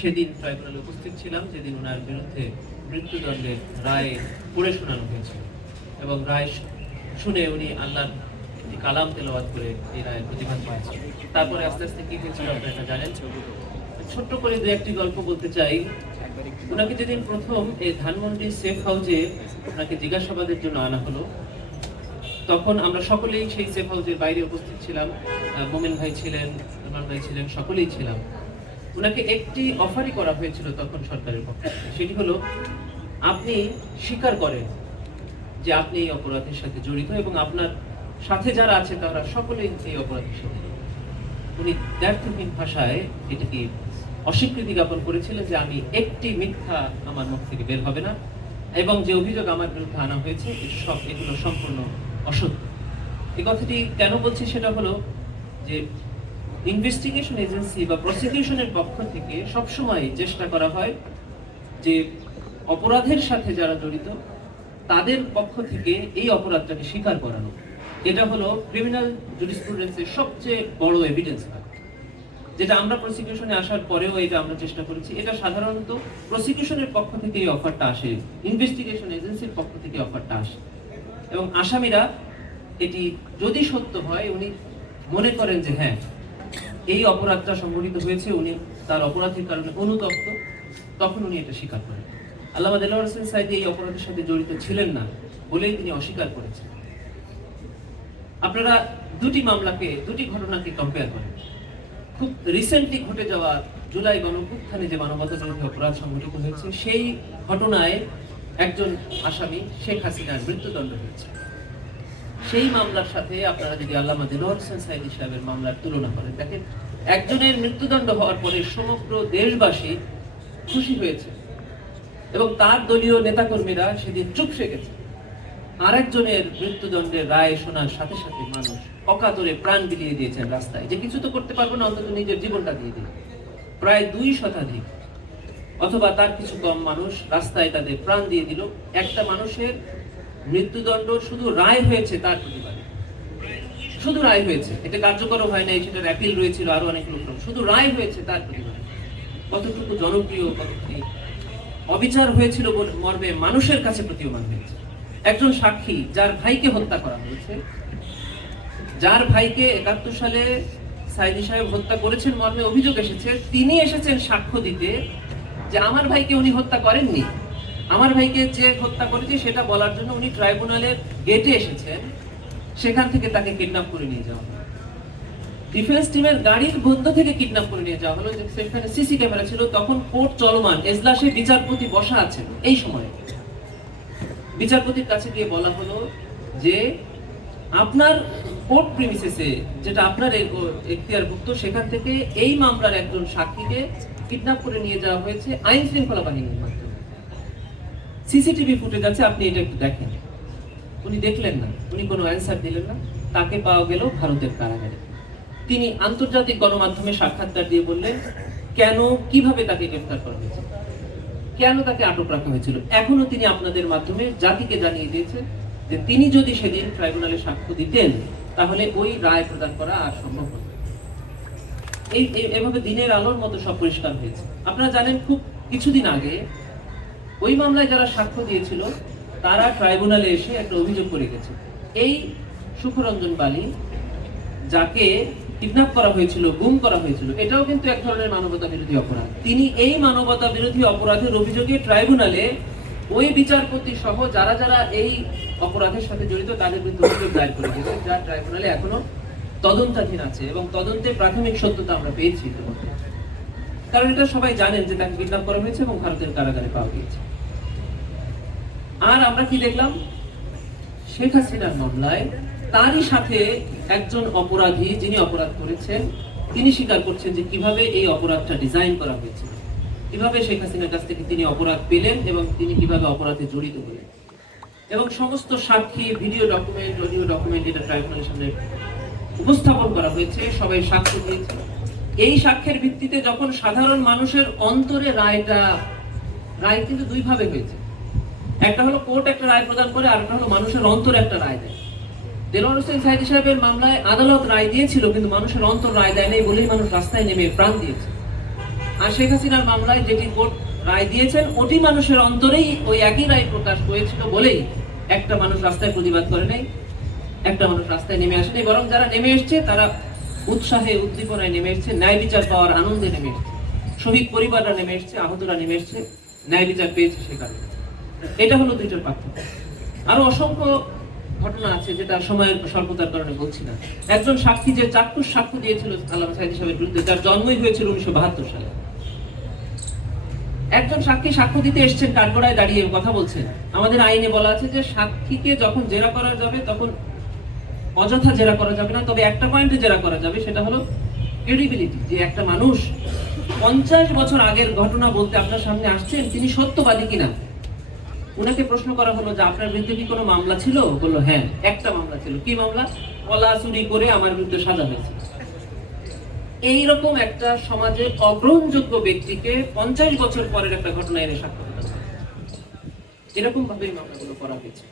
সেদিন ট্রাইব্যুনালে উপস্থিত ছিলাম, যেদিন ওনার বিরুদ্ধে মৃত্যুদণ্ডের রায় পড়ে শোনানো হয়েছিল এবং রায় শুনে উনি আল্লাহর একটি কালাম তেলাওয়াত করে এই রায়ের প্রতিবাদ করেছেন। তারপরে আস্তে আস্তে কি হয়েছিল আপনারা এটা জানেন। ছোট্ট করে দু একটি গল্প বলতে চাই। ওনাকে যেদিন প্রথম এই ধানমন্ডি সেফ হাউসে ওনাকে জিজ্ঞাসাবাদের জন্য আনা হলো, তখন আমরা সকলেই সেই সেফ হাউসের বাইরে উপস্থিত ছিলাম। মোমেন ভাই ছিলেন, রহমান ভাই ছিলেন, সকলেই ছিলাম। ওনাকে একটি অফারই করা হয়েছিল তখন সরকারের পক্ষে, সেটি হলো আপনি স্বীকার করেন যে আপনি এই অপরাধের সাথে জড়িত এবং আপনার সাথে যারা আছে তারা সকলেই এই অপরাধের সাথে জড়িত। উনি দ্ব্যর্থহীন ভাষায় এটাকে অস্বীকৃতি জ্ঞাপন করেছিলেন যে আমি একটি মিথ্যা আমার মুখ থেকে বের হবে না এবং যে অভিযোগ আমার বিরুদ্ধে আনা হয়েছে এগুলো সম্পূর্ণ অসত্য। এই কথাটি কেন বলছি সেটা হলো যে ইনভেস্টিগেশন এজেন্সি বা প্রসিকিউশনের পক্ষ থেকে সবসময় চেষ্টা করা হয় যে অপরাধের সাথে যারা জড়িত তাদের পক্ষ থেকে এই অপরাধটাকে স্বীকার করানো। এটা হলো ক্রিমিনাল জুরিসপ্রুডেন্সের সবচেয়ে বড় এভিডেন্স, যেটা আমরা প্রসিকিউশনে আসার পরেও এটা আমরা চেষ্টা করেছি। এটা সাধারণত প্রসিকিউশনের পক্ষ থেকে এই অফারটা আসে, ইনভেস্টিগেশন এজেন্সির পক্ষ থেকে অফারটা আসে এবং আসামিরা এটি যদি সত্য হয়, উনি মনে করেন যে হ্যাঁ এই অপরাধটা সংঘটিত হয়েছে, উনি তার অপরাধের কারণে অনুতপ্ত, তখন উনি এটা স্বীকার করেন। আল্লামা দেলোয়ার হোসেন সাঈদী এই অপরাধের সাথে জড়িত ছিলেন না বলেই তিনি অস্বীকার করেছেন। আপনারা দুটি ঘটনাকে কম্পেয়ার করেন। খুব রিসেন্টলি ঘটে যাওয়া জুলাই গণঅভ্যুত্থানে যে মানবতা বিরোধী অপরাধ সংঘটিত হয়েছে, সেই ঘটনায় একজন আসামি শেখ হাসিনার মৃত্যুদণ্ড হয়েছে। সেই মামলার সাথে আপনারা যদি আল্লামা দেলোয়ার হোসেন সাঈদী সাহেবের মামলার তুলনা করেন, দেখেন একজনের মৃত্যুদণ্ড হওয়ার পরে সমগ্র দেশবাসী খুশি হয়েছে এবং তার দলীয় নেতাকর্মীরা সেদিন চুপসে গেছে। আরেকজনের মৃত্যুদণ্ডের রায় শোনার সাথে সাথে মানুষ অকাতরে প্রাণ বিলিয়ে দিয়েছেন রাস্তায়, যে কিছু তো করতে পারবো না, অন্তত নিজের জীবনটা দিয়ে দিন। প্রায় 2 শতাধিক অথবা তার কিছু কম মানুষ রাস্তায় তাদের প্রাণ দিয়ে দিল একটা মানুষের মৃত্যুদণ্ড শুধু রায় হয়েছে তার প্রতিবাদে। শুধু রায় হয়েছে, এটা কার্যকর হয় নাই, সেটার অ্যাপিল রয়েছিল, আরো অনেক লোক, শুধু রায় হয়েছে তার প্রতিবাদে। কতটুকু জনপ্রিয়, কতটুকু অবিচার হয়েছিল মর্মে মানুষের কাছে প্রতীয়মান হয়েছে। একজন সাক্ষী যার ভাইকে হত্যা করা হয়েছে, যার ভাইকে 71 সালে সাঈদী সাহেব হত্যা করেছেন মর্মে অভিযোগ এসেছে, তিনি এসেছেন সাক্ষ্য দিতে যে আমার ভাইকে উনি হত্যা করেননি, আমার ভাইকে যে হত্যা করেছে সেটা বলার জন্য উনি ট্রাইব্যুনালের গেটে এসেছেন। সেখান থেকে তাকে কিডন্যাপ করে নিয়ে যাওয়া হলো, ডিফেন্স টিমের গাড়ির মধ্য থেকে কিডন্যাপ করে নিয়ে যাওয়া হলো। সেখানে সিসি ক্যামেরা ছিল, তখন কোর্ট চলমান, এজলাসে বিচারপতি বসা আছেন। এই সময়ে বিচারপতির কাছে গিয়ে বলা হলো যে আপনার কোর্ট প্রিমিসেসে, যেটা আপনার এখতিয়ারভুক্ত, সেখান থেকে এই মামলার একজন সাক্ষীকে কিডন্যাপ করে নিয়ে যাওয়া হয়েছে আইন শৃঙ্খলা বাহিনীর মাধ্যমে। সিসিটিভি ফুটেজ আছে, আপনি এটা একটু দেখেন। উনি দেখলেন না, উনি কোনো অ্যান্সার দিলেন না। তাকে পাওয়া গেল ভারতের কারাগারে। তিনি আন্তর্জাতিক গণমাধ্যমে সাক্ষাৎকার দিয়ে বললেন কেন, কিভাবে তাকে গ্রেফতার করা হয়েছে, কেন তাকে আটক রাখা হয়েছিল। এখনো তিনি আপনাদের মাধ্যমে জাতিকে জানিয়ে দিয়েছেন যে তিনি যদি সেদিন ট্রাইব্যুনালে সাক্ষ্য দিতেন তাহলে ওই রায় প্রদান করা আর সম্ভব হতো। এভাবে দিনের আলোর মতো সব পরিষ্কার হয়েছে। আপনারা জানেন খুব কিছুদিন আগে ওই মামলায় যারা সাক্ষ্য দিয়েছিল তারা ট্রাইব্যুনালে এসে একটা অভিযোগ করে গেছে। এই সুখরঞ্জন বালি, যাকে কিডন্যাপ করা হয়েছিল, গুম করা হয়েছিল, এটাও কিন্তু এক ধরনের মানবতা বিরোধী অপরাধ। তিনি এই মানবতা বিরোধী অপরাধের অভিযোগে ট্রাইব্যুনালে ওই বিচারপতি সহ যারা যারা এই অপরাধের সাথে জড়িত তাদের বিরুদ্ধে অভিযোগ দায়ের করে দিয়েছে, যা ট্রাইব্যুনালে এখনো তদন্তাধীন আছে এবং তদন্তে প্রাথমিক সত্যতা আমরা পেয়েছি ইতিমধ্যে। কারণ এটা সবাই জানেন যে তাকে কিডন্যাপ করা হয়েছে এবং ভারতের কারাগারে পাওয়া গিয়েছে। আর আমরা কি দেখলাম, শেখ হাসিনার মামলায় তারই সাথে একজন অপরাধী, যিনি অপরাধ করেছেন, তিনি স্বীকার করছেন যে কিভাবে এই অপরাধটা ডিজাইন করা হয়েছে, কিভাবে শেখ হাসিনার কাছ থেকে তিনি অপরাধ পেলেন এবং তিনি কিভাবে অপরাধে জড়িত হলেন। এবং সমস্ত সাক্ষী, ভিডিও ডকুমেন্ট, অডিও ডকুমেন্ট এটা ট্রাইব্যুনালের সামনে উপস্থাপন করা হয়েছে, সবাই সাক্ষ্য দিয়েছে। এই সাক্ষ্যের ভিত্তিতে যখন সাধারণ মানুষের অন্তরে রায় কিন্তু দুই ভাবে হয়েছে। একটা হলো কোর্ট একটা রায় প্রদান করে, আর একটা হলো মানুষের অন্তরে একটা রায় দেয়। দেলোয়ার হোসেন সাঈদী সাহেবের মামলায় আদালত রায় দিয়েছিল, কিন্তু মানুষের অন্তর রায় দেয় নাই বলেই মানুষ রাস্তায় নেমে প্রাণ দিয়েছে। আর শেখ হাসিনার মামলায় যেটি কোর্ট রায় দিয়েছেন ওটি মানুষের অন্তরেই ওই একই রায় প্রকাশ হয়েছিল বলেই একটা মানুষ রাস্তায় প্রতিবাদ করে নাই, একটা মানুষ রাস্তায় নেমে আসেনি, বরং যারা নেমে এসছে তারা উৎসাহে উদ্দীপনায় নেমে এসছে, ন্যায় বিচার পাওয়ার আনন্দে নেমে এসছে, শহীদ পরিবাররা নেমে এসছে, আহতরা নেমে এসছে, ন্যায় বিচার পেয়েছে সে কারণে। এটা হলো দুইটার পার্থক্য। আরো অসংখ্য ঘটনা আছে যেটা সময়ের স্বল্পতার কারণে বলছি না। একজন সাক্ষী যে চাক্ষুষ সাক্ষ্য দিয়েছিল আল্লামা সাঈদী সাহেবের বিরুদ্ধে, যার জন্মই হয়েছিল 1972 সালে, একজন সাক্ষী সাক্ষ্য দিতে এসছেন, কাঠগড়ায় দাঁড়িয়ে কথা বলছেন। আমাদের আইনে বলা আছে যে সাক্ষীকে যখন জেরা করা যাবে তখন অযথা জেরা করা যাবে না, তবে একটা পয়েন্টে জেরা করা যাবে, সেটা হলো ক্রেডিবিলিটি, যে একটা মানুষ 50 বছর আগের ঘটনা বলতে আপনার সামনে আসছেন, তিনি সত্যবাদী কিনা। উনাকে প্রশ্ন করা হলো যে আপনার বিরুদ্ধে কি কোনো মামলা ছিল? বললো হ্যাঁ, একটা মামলা ছিল। কি মামলা? কলা চুরি করে আমার বিরুদ্ধে সাজা হয়েছে। এইরকম একটা সমাজে অগ্রহণযোগ্য ব্যক্তিকে 50 বছর পরের একটা ঘটনা এনে সাক্ষ্য দিতে হবে, এরকম ভাবেই মামলাগুলো করা হয়েছে।